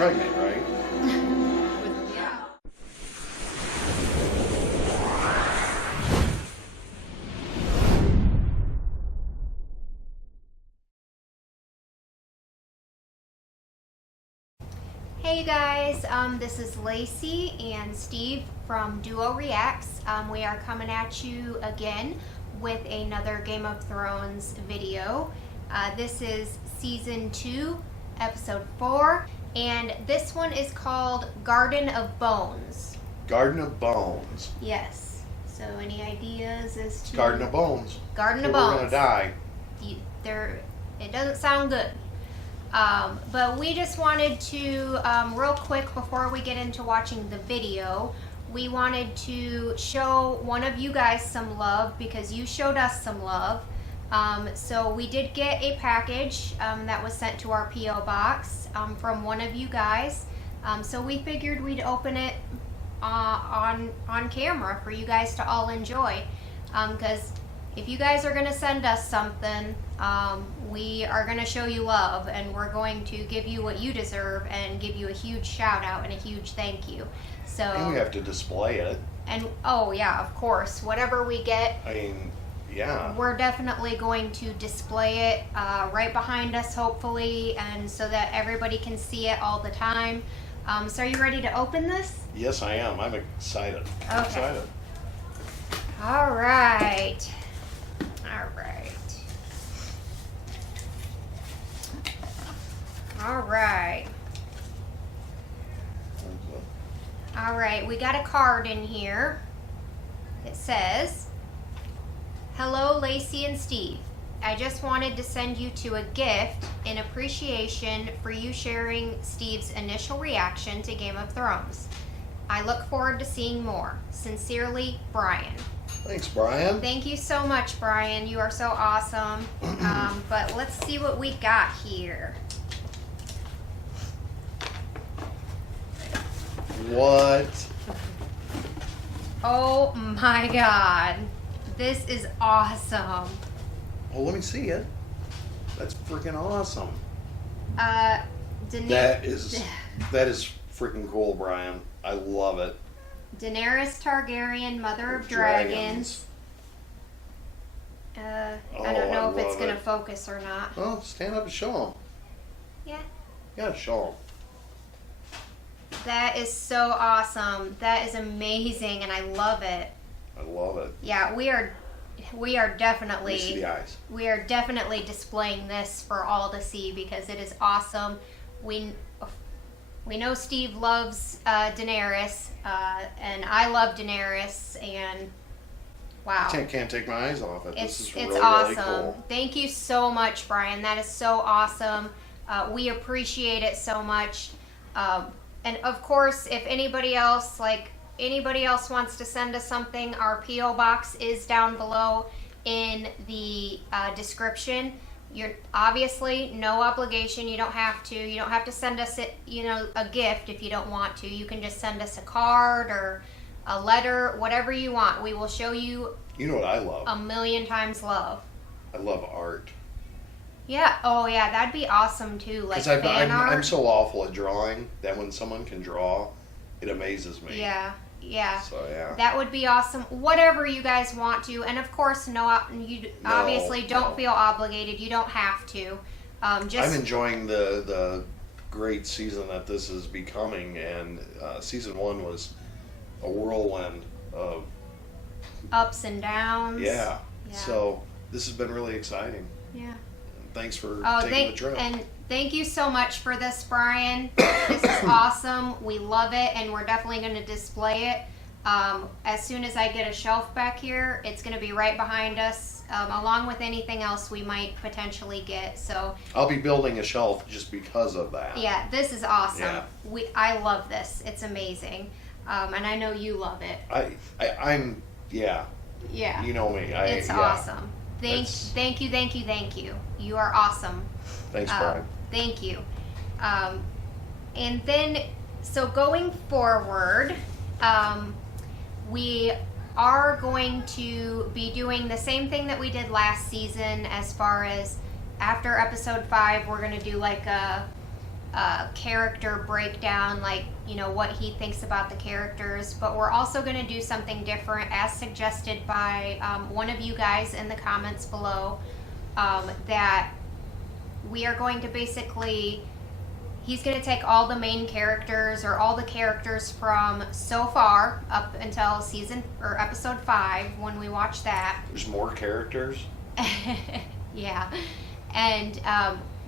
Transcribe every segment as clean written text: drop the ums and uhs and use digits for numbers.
pregnant, right? Yeah. Hey guys, this is Lacey and Steve from Duo Reacts. We are coming at you again with another Game of Thrones video. This is Season 2, Episode 4, and this one is called Garden of Bones. Garden of Bones. Yes. So any ideas as to... Garden of Bones. Garden of Bones. We're gonna die. It doesn't sound good. But we just wanted to, real quick before we get into watching the video, we wanted to show one of you guys some love because you showed us some love. So we did get a package that was sent to our P.O. box from one of you guys. So we figured we'd open it on camera for you guys to all enjoy. Because if you guys are going to send us something, we are going to show you love, and we're going to give you what you deserve and give you a huge shout out and a huge thank you. So, and we have to display it. And oh yeah, of course, whatever we get, I mean, yeah, we're definitely going to display it right behind us, hopefully, and so that everybody can see it all the time. So are you ready to open this? Yes, I am. I'm excited. Okay. I'm excited. All right. All right. All right. All right, we got a card in here. It says, "Hello, Lacey and Steve. I just wanted to send you to a gift in appreciation for you sharing Steve's initial reaction to Game of Thrones. I look forward to seeing more. Sincerely, Brian." Thanks, Brian. Thank you so much, Brian. You are so awesome. But let's see what we got here. What? Oh my God. This is awesome. Well, let me see it. That's freaking awesome. That is freaking cool, Brian. I love it. Daenerys Targaryen, Mother of Dragons. I don't know if it's going to focus or not. Well, stand up and show them. Yeah. Yeah, show them. That is so awesome. That is amazing, and I love it. I love it. Yeah, we are definitely... Let me see the eyes. We are definitely displaying this for all to see because it is awesome. We know Steve loves Daenerys, and I love Daenerys, and wow. I can't take my eyes off it. This is really awesome. Really cool. Thank you so much, Brian. That is so awesome. We appreciate it so much. And of course, if anybody else wants to send us something, our P.O. box is down below in the description. You're obviously no obligation. You don't have to send us a gift if you don't want to. You can just send us a card or a letter, whatever you want. We will show you. You know what I love? A million times love. I love art. Yeah. Oh yeah, that'd be awesome too. Like fan art. I'm so awful at drawing that when someone can draw, it amazes me. Yeah. Yeah. So yeah. That would be awesome. Whatever you guys want to, and of course, obviously don't feel obligated. You don't have to. I'm enjoying the great season that this is becoming, and season 1 was a whirlwind of ups and downs. Yeah. So this has been really exciting. Yeah. Thanks for taking the trip. And thank you so much for this, Brian. This is awesome. We love it, and we're definitely going to display it. As soon as I get a shelf back here, it's going to be right behind us, along with anything else we might potentially get. So I'll be building a shelf just because of that. Yeah, this is awesome. Yeah. I love this. It's amazing, and I know you love it. I'm yeah. Yeah. You know me. It's awesome. Thank you. You are awesome. Thanks, Brian. Thank you. And then, so going forward, we are going to be doing the same thing that we did last season as far as after episode 5, we're going to do like a character breakdown, like, you know, what he thinks about the characters, but we're also going to do something different as suggested by one of you guys in the comments below, that we are going to basically, he's going to take all the main characters or all the characters from so far up until episode 5 when we watch that. There's more characters? Yeah. And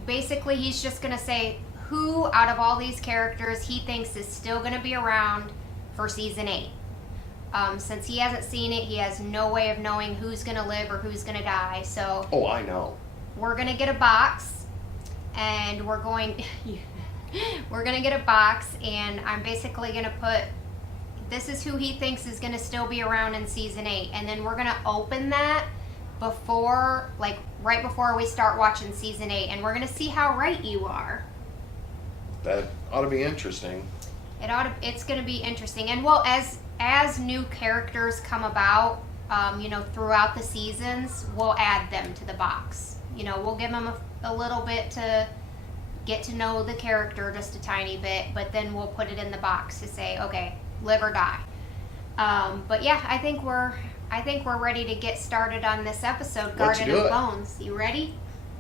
basically he's just going to say who out of all these characters he thinks is still going to be around for season 8. Since he hasn't seen it, he has no way of knowing who's going to live or who's going to die. So oh, I know. We're going to get a box, and we're going to get a box, and I'm basically going to put, this is who he thinks is going to still be around in season 8, and then we're going to open that before, like, right before we start watching season 8, and we're going to see how right you are. That ought to be interesting. It's going to be interesting. And well, as new characters come about, you know, throughout the seasons, we'll add them to the box. You know, we'll give them a little bit to get to know the character just a tiny bit, but then we'll put it in the box to say, okay, live or die. But yeah, I think we're ready to get started on this episode, Garden of Bones. You ready?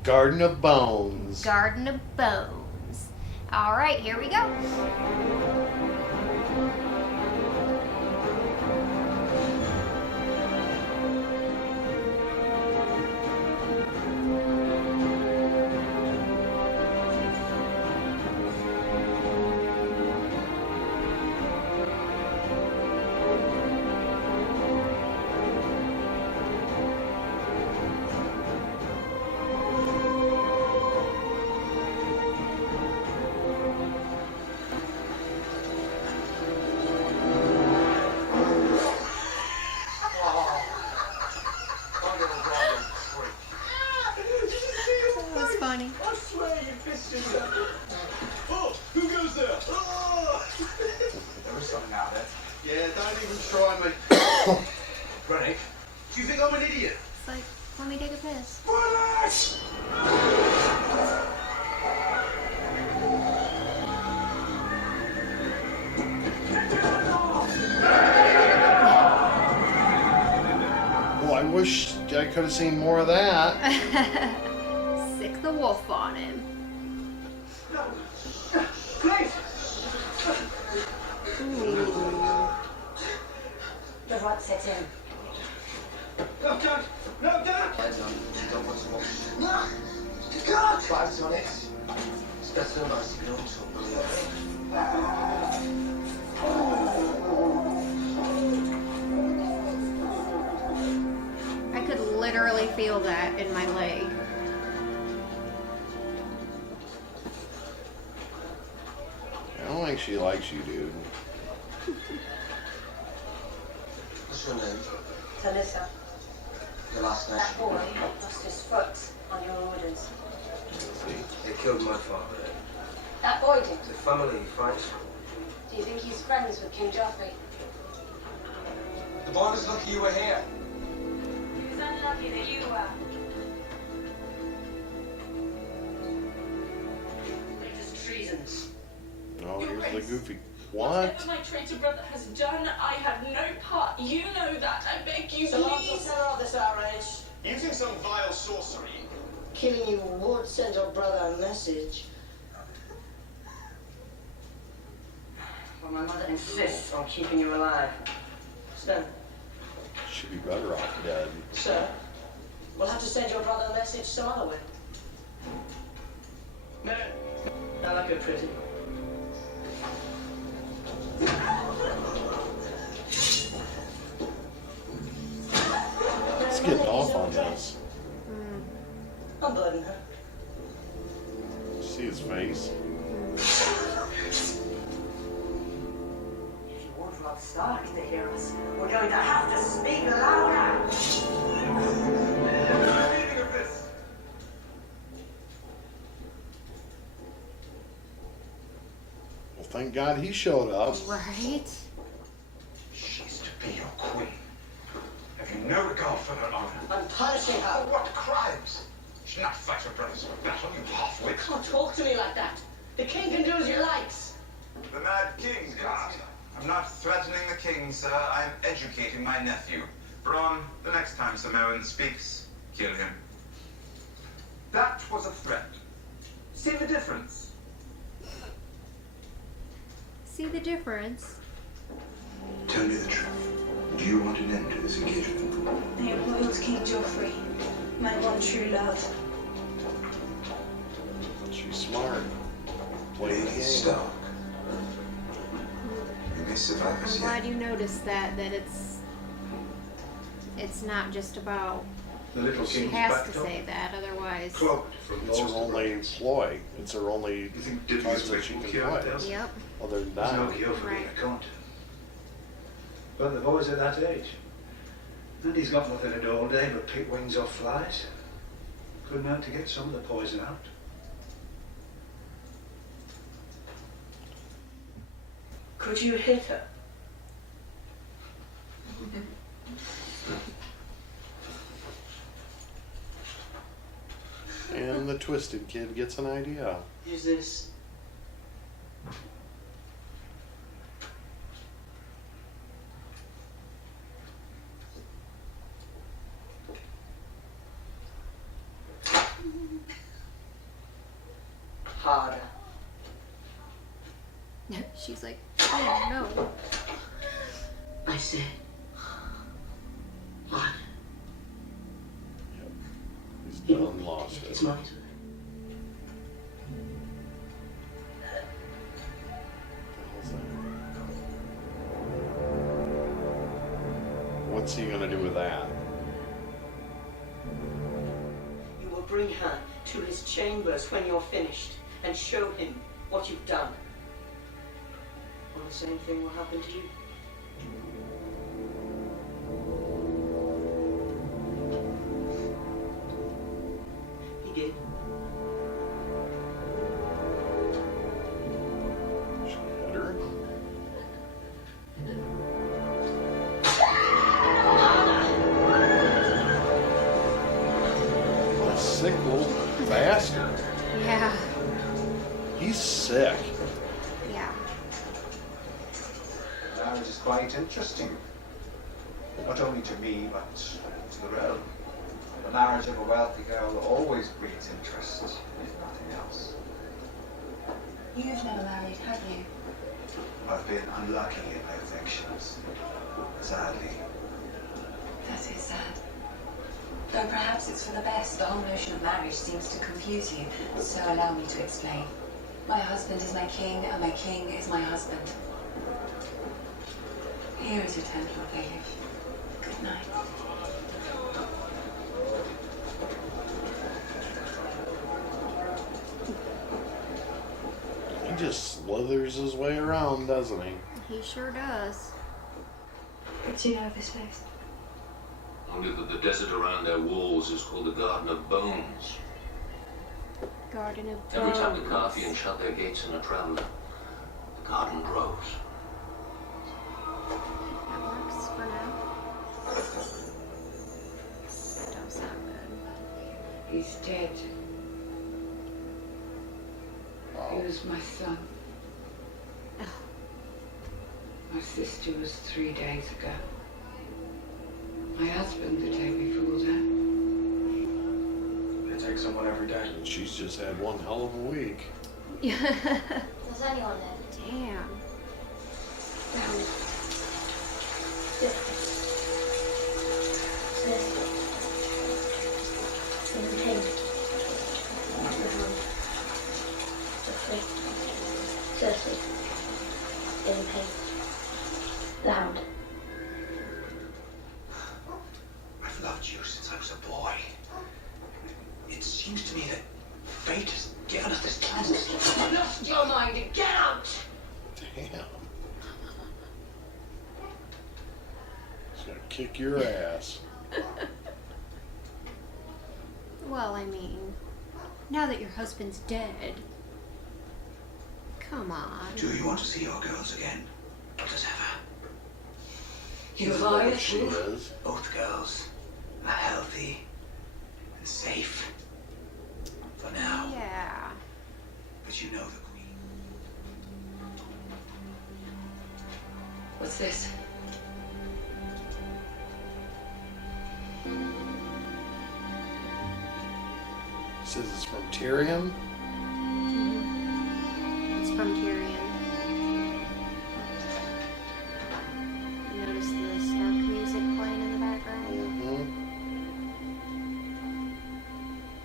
Garden of Bones. Garden of Bones. All right, here we go. Oh, who goes there? Oh! There was something out there. Yeah, don't even try me. Rennick, do you think I'm an idiot? It's like, let me take a piss. Bullets! Well, I wish I could have seen more of that. Sick the wolf on him. Please! The rot set in. No, don't! No, don't! Don't want to watch. No! God! Vibes on it. It's better than us, you can also believe it. I could literally feel that in my leg. I don't think she likes you, dude. What's your name? Talissa, Your last name? that boy lost his foot on your orders. They killed my father. That boy did. The family fights. Do you think he's friends with King Joffrey? The boy was lucky you were here. He was unlucky that you were. Latest treason. Oh, Your here's the Grace. goofy. Whatever What? my traitor brother has done, I have no part. You know that. I beg you, So what's the please. center of this outrage? Using some vile sorcery. Killing you would send your brother a message. Well, my mother insists on keeping you alive. So, She'd be better off dead. sir, we'll have to send your brother a message some other way. No, I like her pretty. Let's get off on this. Unburden her. See his face? If you want Rob Stark to hear us, we're going to have to speak louder. Meaning of this? Well, thank God he showed up. Right? She's to be your queen. Have you no regard for her honor? I'm punishing her. What crimes? She's not fight her brother's battle, you half-wit. Don't talk to me like that. The king can do as he likes. The Mad King, God. I'm not threatening the king, sir. I'm educating my nephew. Bron, the next time Samoan speaks, kill him. That was a threat. See the difference? See the difference? Tell me the truth. Do you want an end to this engagement? I am loyal to King Joffrey, my one true love. She's smart. Play the Lady game. Stark. You may survive I'm us glad yet. you noticed that it's not just about. The little She king's has backed to up, say that, otherwise. cloaked from It's her laws only of ploy. It's her only You think Divvy's card that she making can cure play. does? Yep. Other than There's no that, cure for being Right. a cunt. But the boy's at that age. And he's got nothing to do all day but pick wings off flies. Couldn't hurt to get some of the poison out. Could you hit her? and the twisted kid gets an idea. Use this. Harder. She's like, oh no. I said. Harder. He's You done want me to lost take it. his mind? What's he gonna do with that? You will bring her to his chambers when you're finished and show him what you've done. Or the same thing will happen to you. Begin. Should I hit her? What a sick little bastard. Yeah. He's sick. Yeah. Marriage is quite interesting. Not only to me, but to the realm. The marriage of a wealthy girl always breeds interest, if nothing else. You've never married, have you? I've been unlucky in my affections. Sadly. That is sad. Though perhaps it's for the best. The whole notion of marriage seems to confuse you. So allow me to explain. My husband is my king, and my king is my husband. Here is your temple, bailiff. Good night. He just slithers his way around, doesn't he? He sure does. Do you know of this place? Only that the desert around their walls is called the Garden of Bones. Garden of Every time Bones. McCarthy shut their gates in a traveler, the garden grows. That works for now. That don't sound good. He's dead. He was my son. My sister was 3 days ago. My husband the day before that. They take someone every day. And she's just had one hell of a week. Yeah. Does anyone live? Damn. Cersei. In pain. Loud. I've loved you since I was a boy. It seems to me that fate has given us this chance. You've lost your mind. Get out! Damn. He's gonna kick your ass. Well, I mean, now that your husband's dead. Come on. Do you want to see your girls again? As ever? You She lied. is. Both girls are healthy and safe. For now. Yeah. But you know the Queen What's this? Says it's from Tyrion. It's from Tyrion. Notice the Stark music playing in the background.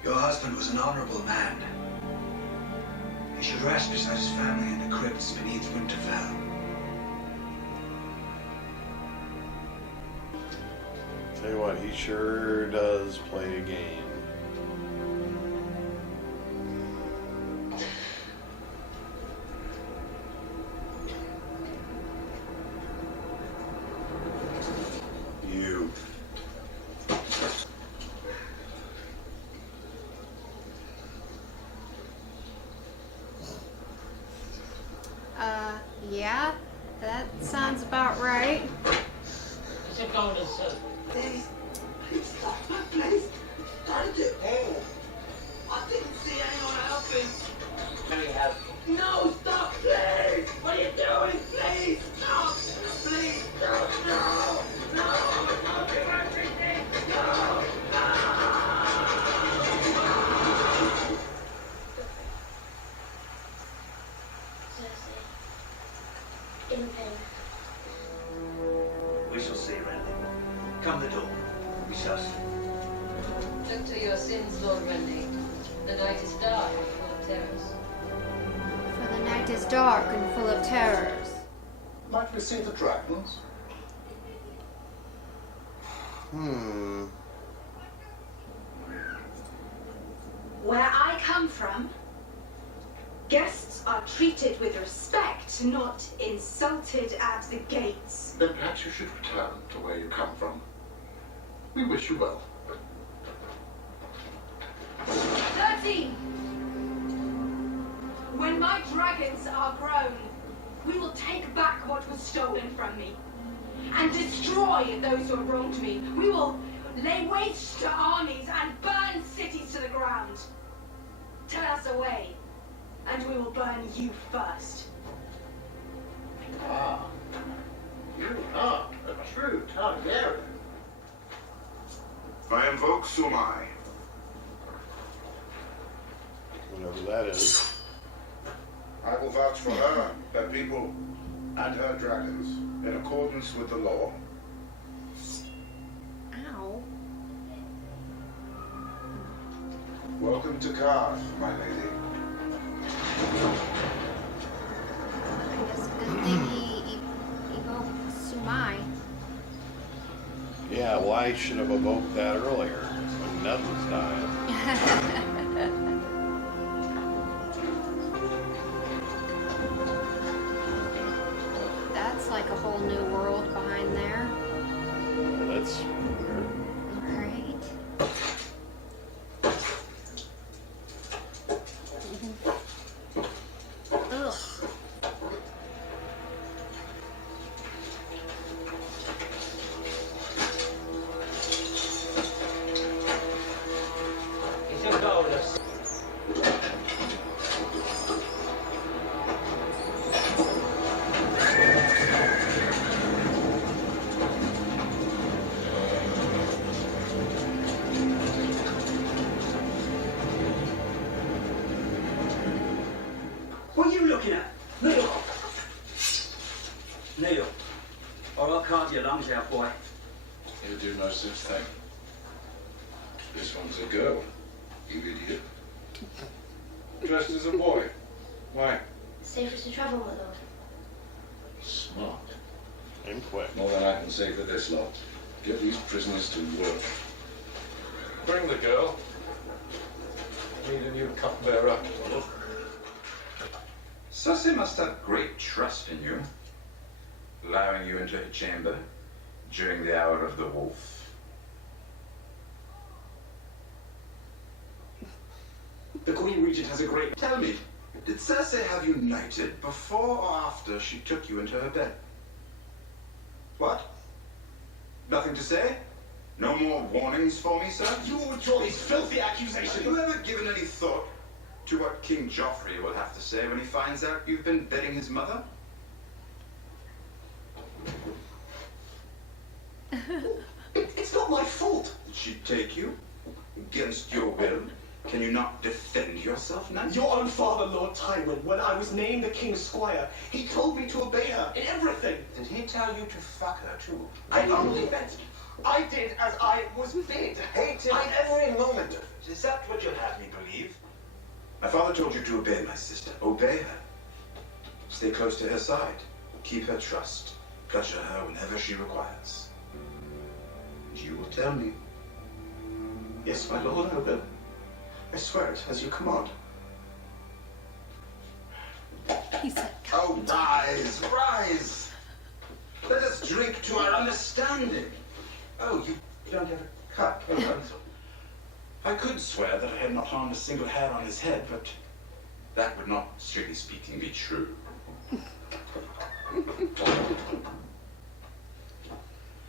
Your husband was an honorable man. He should rest beside his family in the crypts beneath Winterfell. Tell you what, he sure does play a game. You. Yeah, that sounds about right. Is it going to say? Please stop, please. Don't do. Oh, I didn't see anyone helping. Let me help you. No, stop, please. What are you doing? Please stop. Please stop. No, no, I'll do everything. No, no. Cersei. In pain. We shall see, Ren. Come the door. We shall see. Look to your sins, Lord Renly. The night is dark and full of terrors. For the night is dark and full of terrors. Might we see the dragons? Where I come from, guests are treated with respect, not insulted at the gates. Then perhaps you should return to where you come from. We wish you well. 13! When my dragons are grown, we will take back what was stolen from me and destroy those who have wronged me. We will lay waste to armies and burn cities to the ground. Turn us away, and we will burn you first. Ah, you are a true Targaryen. I am Vukelic. Whatever that is. I will vouch for her, her people, and her dragons, in accordance with the law. Ow. Welcome to Kiev, my lady. I guess good thing he evoked Sumai. Yeah, well, I should have evoked that earlier when Ned was dying. That's like a whole new world behind there. That's weird. Right. Ugh. Is it going to say? What are you looking at? Kneel. Kneel. Or I'll carve your lungs out, boy. You do no such thing. This one's a girl, you idiot. Dressed as a boy. Why? Safest to travel, my lord. Smart. And quick. More than I can say for this lot. Get these prisoners to work. Bring the girl. Need a new cupbearer. Cersei must have great trust in you, allowing you into her chamber during the hour of the wolf. The Queen Regent has a great... Tell me, did Cersei have you knighted before or after she took you into her bed? What? Nothing to say? No more warnings for me, sir? You withdraw these filthy accusations! Have you ever given any thought to what King Joffrey will have to say when he finds out you've been bedding his mother? It's not my fault. Did she take you? Against your will? Can you not defend yourself now? Your own father, Lord Tywin, when I was named the King's Squire, he told me to obey her in everything. Did he tell you to fuck her too? I only meant I did as I was bid. Hated every moment of it. Is that what you have me believe? My father told you to obey my sister. Obey her. Stay close to her side. Keep her trust. Capture her whenever she requires. And you will tell me. Yes, my lord, I will. I swear it, as you command. He said, oh, rise, rise. Let us drink to our understanding. Oh, you don't have a cup. Oh, I could swear that I had not harmed a single hair on his head, but that would not, strictly speaking, be true.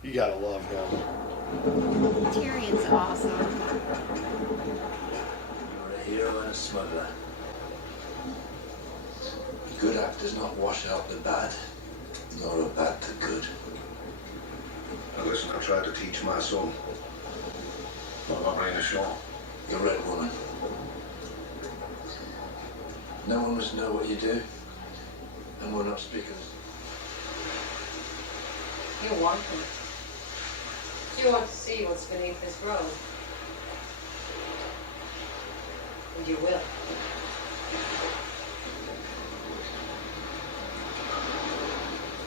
You gotta love him. Tyrion's awesome. You're a hero and a smuggler. A good act does not wash out the bad, nor a bad the good. Now listen, I tried to teach my son. Not about bringing ashore. The Red Woman. No one must know what you do, and we're not speakers. You want them. You want to see what's beneath this robe. And you will.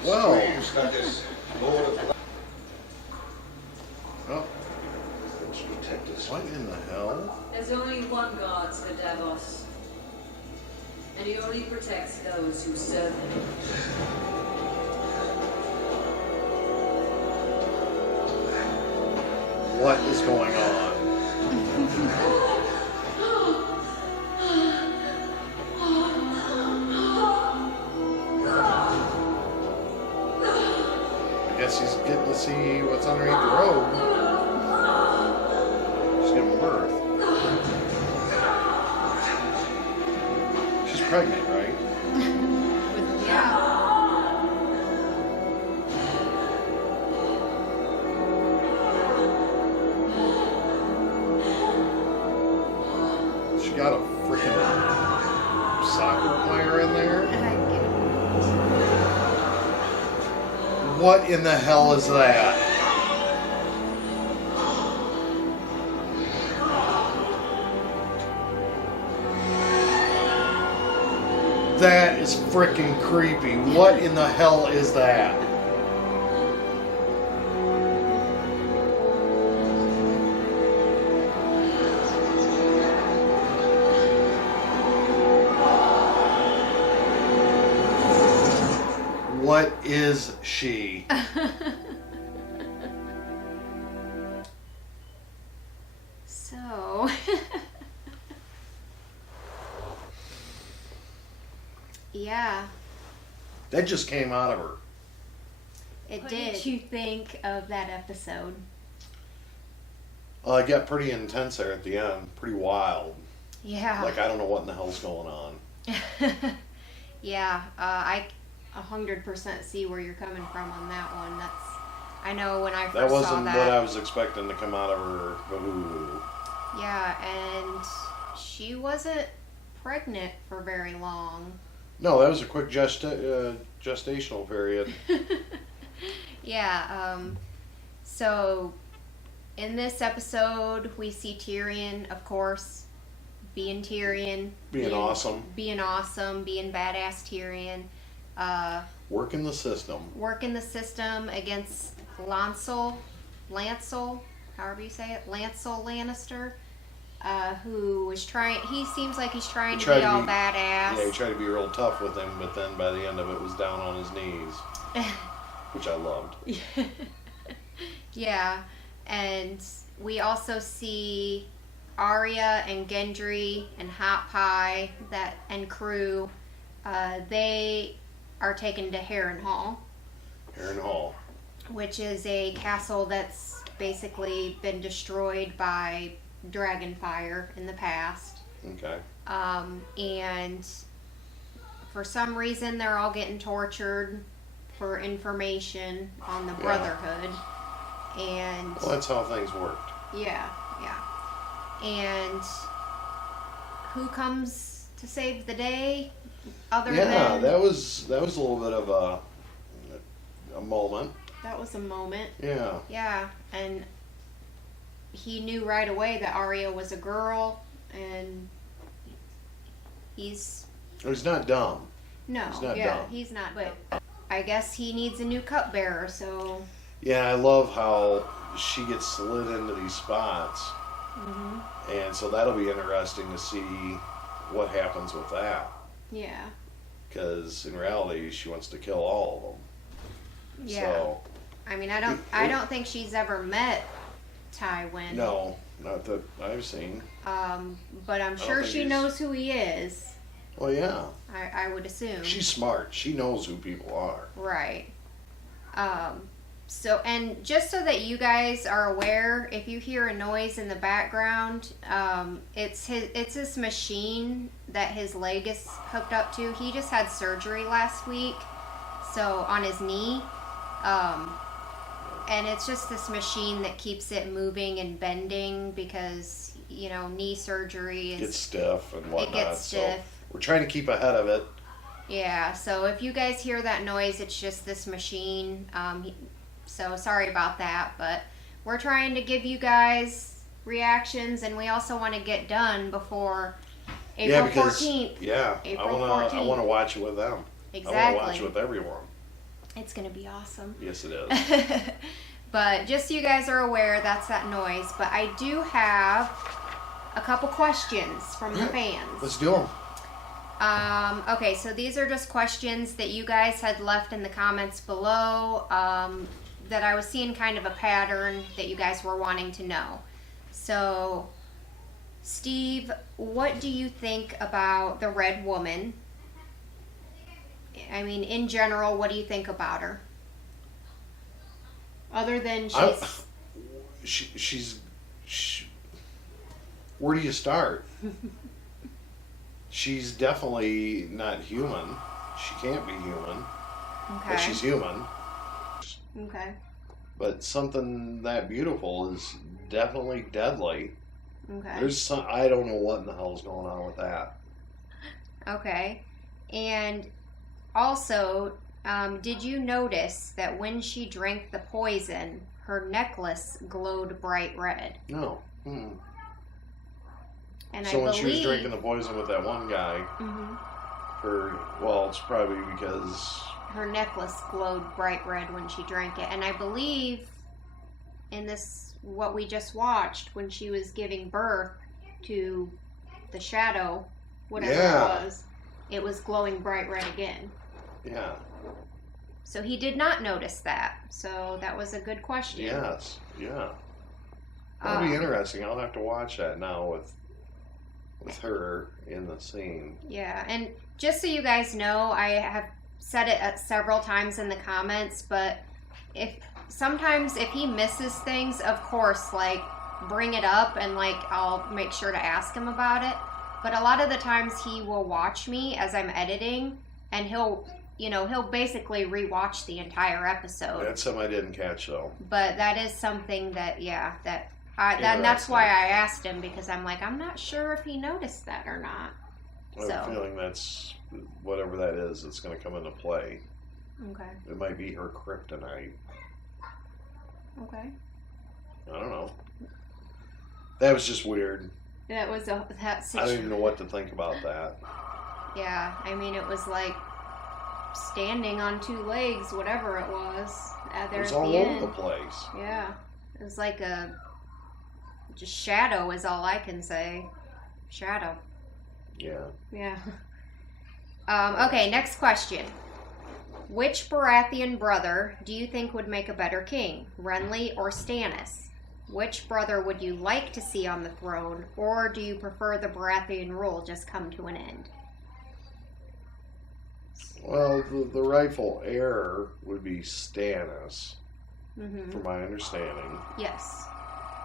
Well. Strange that this Lord of Oh. Let's protect us. What in the hell? There's only one God for Davos. And he only protects those who serve him. What is going on? I guess he's getting to see what's underneath the robe. She's giving birth. She's pregnant, right? Yeah. She got a freaking soccer player in there. What in the hell is that? That is freaking creepy. What in the hell is that? What is she? So yeah, That just came out of her. it did. What did you think of that episode? It got pretty intense there at the end. Pretty wild. Yeah. Like, I don't know what in the hell's going on. Yeah, I 100% see where you're coming from on that one. I know when I first That saw wasn't that. what I was expecting to come out of her. Ooh. Yeah, and she wasn't pregnant for very long. No, that was a quick gestational period. Yeah, so in this episode, we see Tyrion, of course, being Tyrion. Being awesome. Being awesome, being badass Tyrion. Working the system. Working the system against Lancel, however you say it, Lancel Lannister, who was trying, he seems like he's trying to be all badass. Yeah, he tried to be real tough with him, but then by the end of it was down on his knees. Which I loved. Yeah, and we also see Arya and Gendry and Hot Pie and crew. They are taken to Harrenhal. Harrenhal. Which is a castle that's basically been destroyed by Dragonfire in the past. Okay. And for some reason, they're all getting tortured for information on the Brotherhood. And well, that's how things worked. Yeah. And who comes to save the day? Than that was a little bit of a moment. That was a moment. Yeah. Yeah, and he knew right away that Arya was a girl, and he's not dumb. No, he's not dumb. He's not. But I guess he needs a new cupbearer. So. Yeah, I love how she gets slid into these spots, and so that'll be interesting to see what happens with that. Yeah. Because in reality, she wants to kill all of them. Yeah. So, I mean, I don't think she's ever met Tywin. No, not that I've seen. But I'm sure she knows who he is. Well, yeah. I would assume. She's smart. She knows who people are. Right. So, and just so that you guys are aware, if you hear a noise in the background, it's this machine that his leg is hooked up to. He just had surgery last week, so on his knee, and it's just this machine that keeps it moving and bending because knee surgery gets stiff and whatnot. It gets stiff. So we're trying to keep ahead of it. Yeah. So if you guys hear that noise, it's just this machine. So sorry about that, but we're trying to give you guys reactions, and we also want to get done before April 14th. Yeah, April I want to watch it with them. Exactly. I want to watch it with everyone. It's going to be awesome. Yes, it is. But just so you guys are aware, that's that noise. But I do have a couple questions from the fans. Let's do them. Okay, so these are just questions that you guys had left in the comments below. That I was seeing kind of a pattern that you guys were wanting to know. So, Steve, what do you think about the Red Woman? I mean, in general, what do you think about her? Other than she's where do you start? She's definitely not human. She can't be human. Okay. But she's human. Okay. But something that beautiful is definitely deadly. Okay. There's I don't know what in the hell's going on with that. Okay. And also, did you notice that when she drank the poison, her necklace glowed bright red? No. And so when she was drinking the poison with that one guy, it's probably because her necklace glowed bright red when she drank it. And I believe in this, what we just watched, when she was giving birth to the shadow, whatever it was glowing bright red again. Yeah. So he did not notice that. So that was a good question. Yes. Yeah. That'll be interesting. I'll have to watch that now with her in the scene. Yeah. And just so you guys know, I have said it several times in the comments, but sometimes if he misses things, of course, bring it up and I'll make sure to ask him about it. But a lot of the times he will watch me as I'm editing, and he'll basically rewatch the entire episode. That's something I didn't catch though. But that is something that that's why I asked him, because I'm I'm not sure if he noticed that or not. I have a feeling that's whatever that is, it's going to come into play. Okay. It might be her kryptonite. Okay. I don't know. That was just weird. That was I don't even know what to think about that. Yeah, I mean, it was like standing on two legs, whatever it was. It was all over the place. Yeah. It was like just shadow is all I can say. Shadow. Yeah. Yeah. Okay, next question. Which Baratheon brother do you think would make a better king, Renly or Stannis? Which brother would you like to see on the throne, or do you prefer the Baratheon rule just come to an end? Well, the rightful heir would be Stannis, from my understanding. Yes.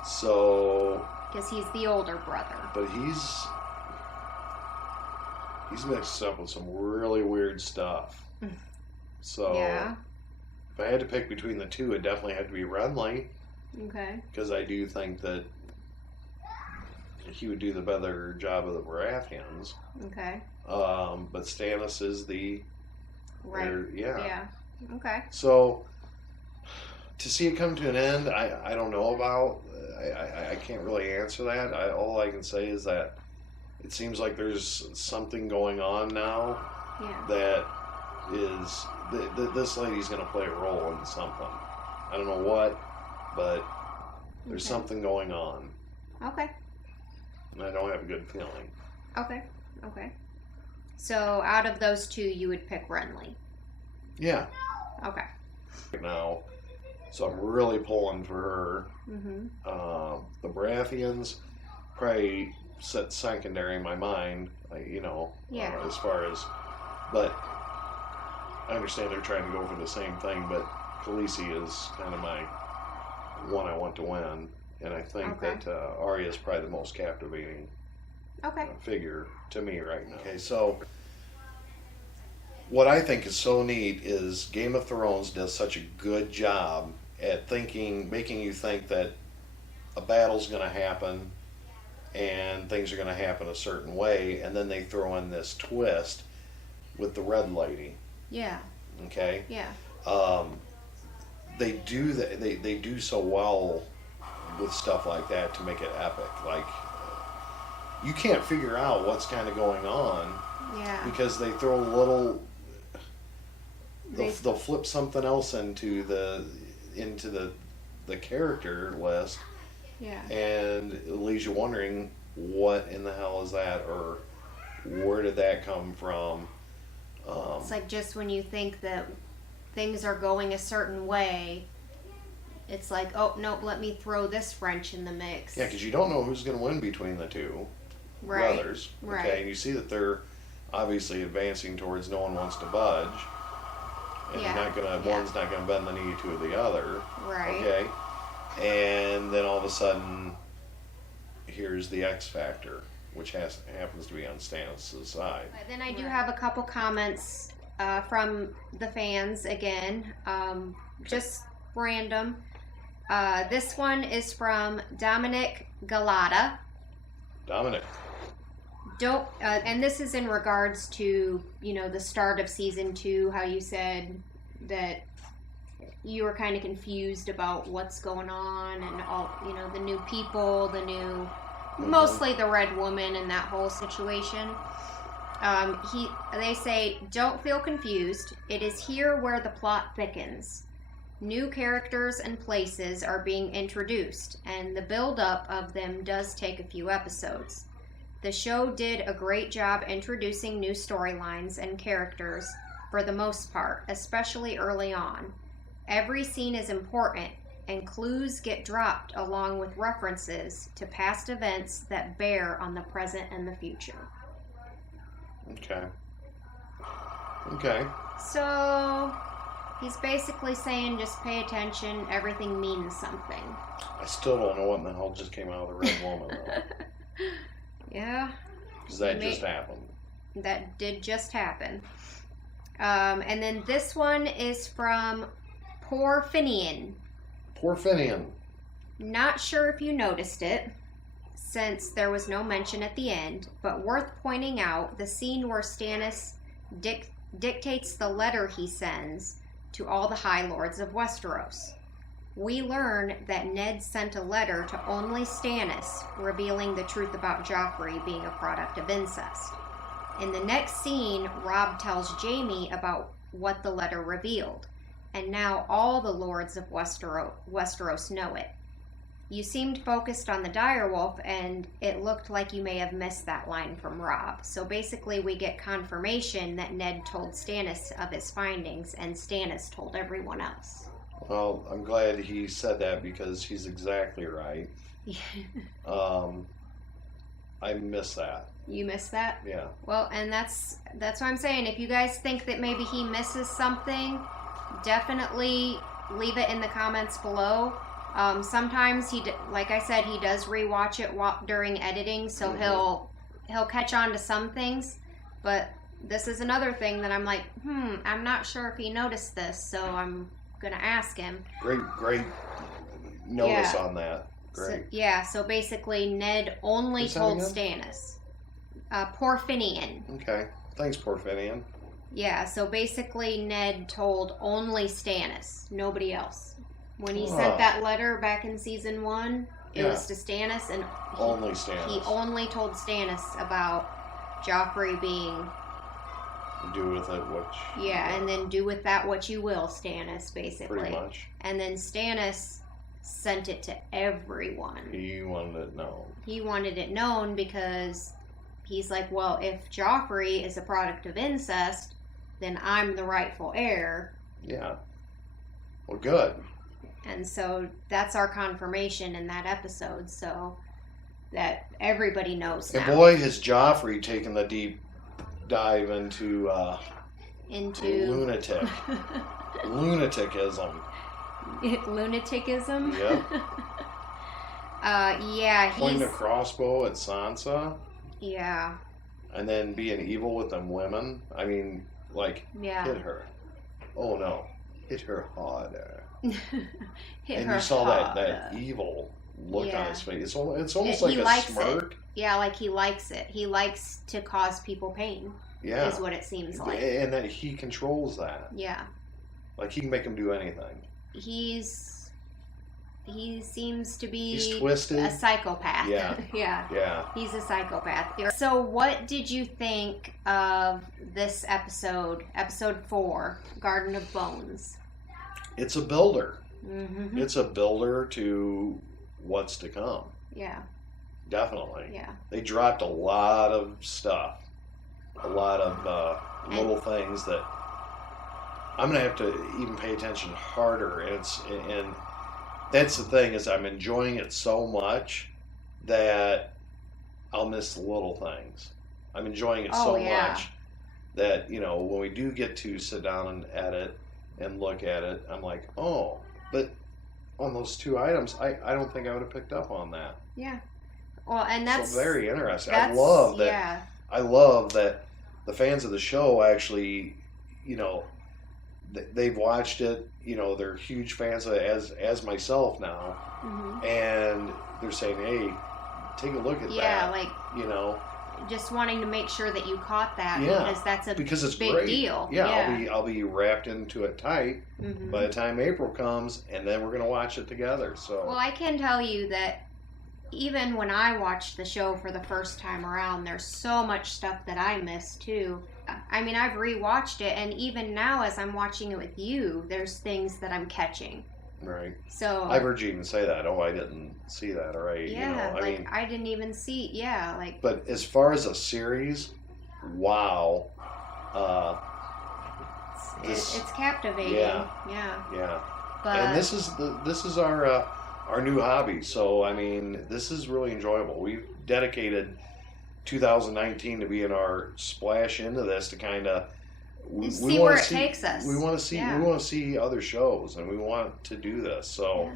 So... Because he's the older brother. But he's mixed up with some really weird stuff. So, yeah. If I had to pick between the two, it definitely had to be Renly. Okay. Because I do think that he would do the better job of the Baratheons. Okay. But Stannis is the... Right. Yeah. Okay. So, to see it come to an end, I don't know about. I can't really answer that. All I can say is that it seems like there's something going on now that is... this lady's going to play a role in something. I don't know what, but there's something going on. Okay. And I don't have a good feeling. Okay. So, out of those two, you would pick Renly? Yeah. Okay. Now, so I'm really pulling for her. Mm-hmm. The Baratheons probably set secondary in my mind, as far as, but I understand they're trying to go for the same thing, but Khaleesi is kind of my one I want to win, and I think that Arya is probably the most captivating figure to me right now. Okay, so what I think is so neat is Game of Thrones does such a good job at making you think that a battle's going to happen and things are going to happen a certain way, and then they throw in this twist with the Red Lady. Yeah. Okay. Yeah. They do that. They do so well with stuff like that to make it epic. Like, you can't figure out what's kind of going on. Yeah. Because they throw a little. They'll flip something else into the character list. Yeah. And it leaves you wondering, what in the hell is that, or where did that come from? It's like just when you think that things are going a certain way, it's like, oh, nope, let me throw this wrench in the mix. Yeah, because you don't know who's going to win between the two brothers. Right. Okay, and you see that they're obviously advancing towards no one wants to budge. And you're not gonna, one's not going to bend the knee to the other. Right. Okay? And then all of a sudden, here's the X Factor, which happens to be on Stannis' side. But then I do have a couple comments from the fans again, just random. This one is from Dominic Galata. Dominic. And this is in regards to, the start of season 2, how you said that you were kind of confused about what's going on and all, the new people, mostly the Red Woman and that whole situation. They say, don't feel confused. It is here where the plot thickens. New characters and places are being introduced, and the build-up of them does take a few episodes. The show did a great job introducing new storylines and characters for the most part, especially early on. Every scene is important, and clues get dropped along with references to past events that bear on the present and the future. Okay. So, he's basically saying just pay attention, everything means something. I still don't know what in the hell just came out of the Red Woman, though. Yeah. Because that just happened. That did just happen. And then this one is from Poor Finian. Poor Finian. Not sure if you noticed it, since there was no mention at the end, but worth pointing out the scene where Stannis dictates the letter he sends to all the High Lords of Westeros. We learn that Ned sent a letter to only Stannis, revealing the truth about Joffrey being a product of incest. In the next scene, Robb tells Jaime about what the letter revealed, and now all the Lords of Westeros know it. You seemed focused on the direwolf, and it looked like you may have missed that line from Robb. So basically we get confirmation that Ned told Stannis of his findings, and Stannis told everyone else. Well, I'm glad he said that because he's exactly right. I miss that. You missed that? Yeah. Well, and that's what I'm saying. If you guys think that maybe he misses something, definitely leave it in the comments below. Sometimes like I said, he does rewatch it during editing, so he'll catch on to some things. But this is another thing that I'm like, I'm not sure if he noticed this, so I'm gonna ask him. Great notice on that. Great. So basically Ned only Who's that told again? Stannis. Porfinian. Okay. Thanks, Porfinian. Yeah, so basically Ned told only Stannis, nobody else. When he sent that letter back in season 1, it was to Stannis, and only Stannis. He only told Stannis about Joffrey being... Do with it what... Yeah, and then do with that what you will, Stannis, basically. Pretty much. And then Stannis sent it to everyone. He wanted it known. He wanted it known because he's like, well, if Joffrey is a product of incest, then I'm the rightful heir. Yeah. Well, good. And so that's our confirmation in that episode, so that everybody knows now. And boy, has Joffrey taken the deep dive into lunatic. Lunaticism. Lunaticism? Yep. Yeah, Pointing a crossbow at Sansa. Yeah. And then being evil with them women. I mean, like, hit her. Oh no. Hit her harder. Hit and her you saw harder. that evil look on his face. It's almost He like a likes smirk. it. Yeah, like he likes it. He likes to cause people pain. Yeah. Is what it seems like. And that he controls that. Yeah. Like he can make him do anything. He seems to be He's twisted. A psychopath. Yeah. Yeah. He's a psychopath. So what did you think of this episode, episode 4, Garden of Bones? It's a builder. Mm-hmm. It's a builder to what's to come. Yeah. Definitely. Yeah. They dropped a lot of stuff. A lot of little things that I'm going to have to even pay attention harder. And that's the thing, is I'm enjoying it so much that I'll miss the little things. I'm enjoying it so much that, you know, when we do get to sit down and edit and look at it, I'm like, oh, but on those 2 items, I don't think I would have picked up on that. Yeah. Well, and that's so very interesting. I love that. Yeah. I love that the fans of the show actually, you know, they've watched it. You know, they're huge fans of it, as myself now, and they're saying, "Hey, take a look at that." Yeah, like, you know, just wanting to make sure that you caught that because because it's big great. deal. Yeah, I'll be wrapped into it tight by the time April comes, and then we're gonna watch it together. So, well, I can tell you that even when I watched the show for the first time around, there's so much stuff that I missed too. I mean, I've rewatched it, and even now as I'm watching it with you, there's things that I'm catching. Right. So I've heard you even say that. Oh, I didn't see that. All right. Yeah, you know, like I mean, I didn't even see. Yeah, like. But as far as a series, wow. It's captivating. Yeah. Yeah. But, and this is our new hobby. So I mean, this is really enjoyable. We've dedicated 2019 to being our splash into this to kind of see where it takes us. We want to see we want to see other shows, and we want to do this. So,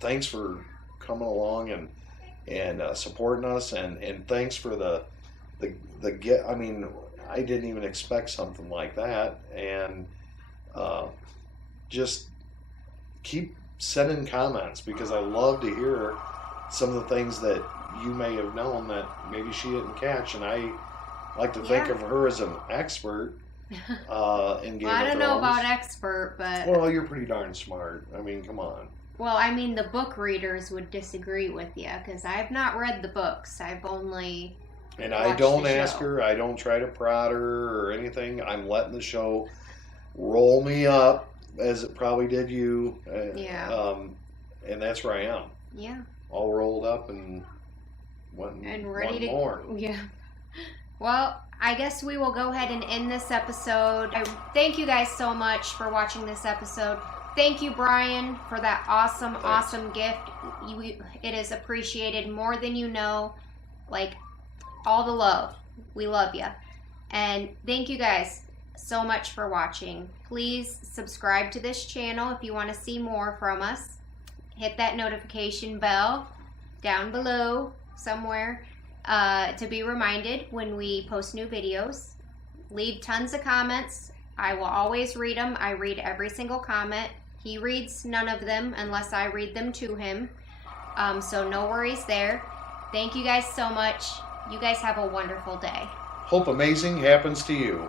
thanks for coming along and supporting us, and thanks for the get. I mean, I didn't even expect something like that, and just keep sending comments, because I love to hear some of the things that you may have known that maybe she didn't catch, and I like to think of her as an expert in Game of Thrones. Well, I don't know about expert, but well, you're pretty darn smart. I mean, come on. Well, I mean, the book readers would disagree with you, because I've not read the books. I've only and I don't ask her. I don't try to prod her or anything. I'm letting the show roll me up, as it probably did you. And that's where I am. Yeah. All rolled up and ready to more. Yeah. Well, I guess we will go ahead and end this episode. I thank you guys so much for watching this episode. Thank you, Brian, for that awesome gift. It is appreciated more than you know. Like, all the love. We love you. And thank you guys so much for watching. Please subscribe to this channel if you want to see more from us. Hit that notification bell down below somewhere to be reminded when we post new videos. Leave tons of comments. I will always read them. I read every single comment. He reads none of them unless I read them to him. So no worries there. Thank you guys so much. You guys have a wonderful day. Hope amazing happens to you.